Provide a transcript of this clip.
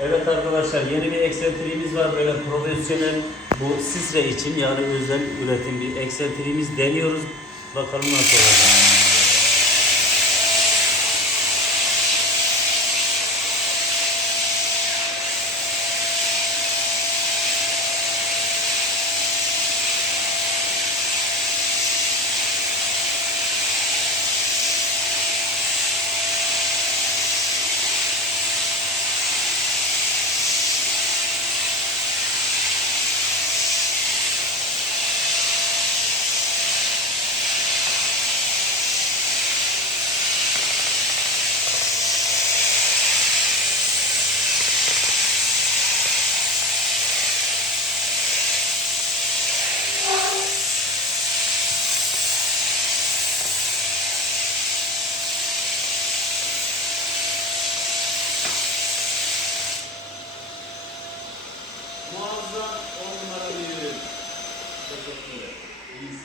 Evet arkadaşlar, yeni bir eksentriğimiz var, böyle profesyonel, bu Sisre için yani özel üretim bir eksentriğimiz deniyoruz. Bakalım nasıl olacak. Muazzam 10 numara bir ürün.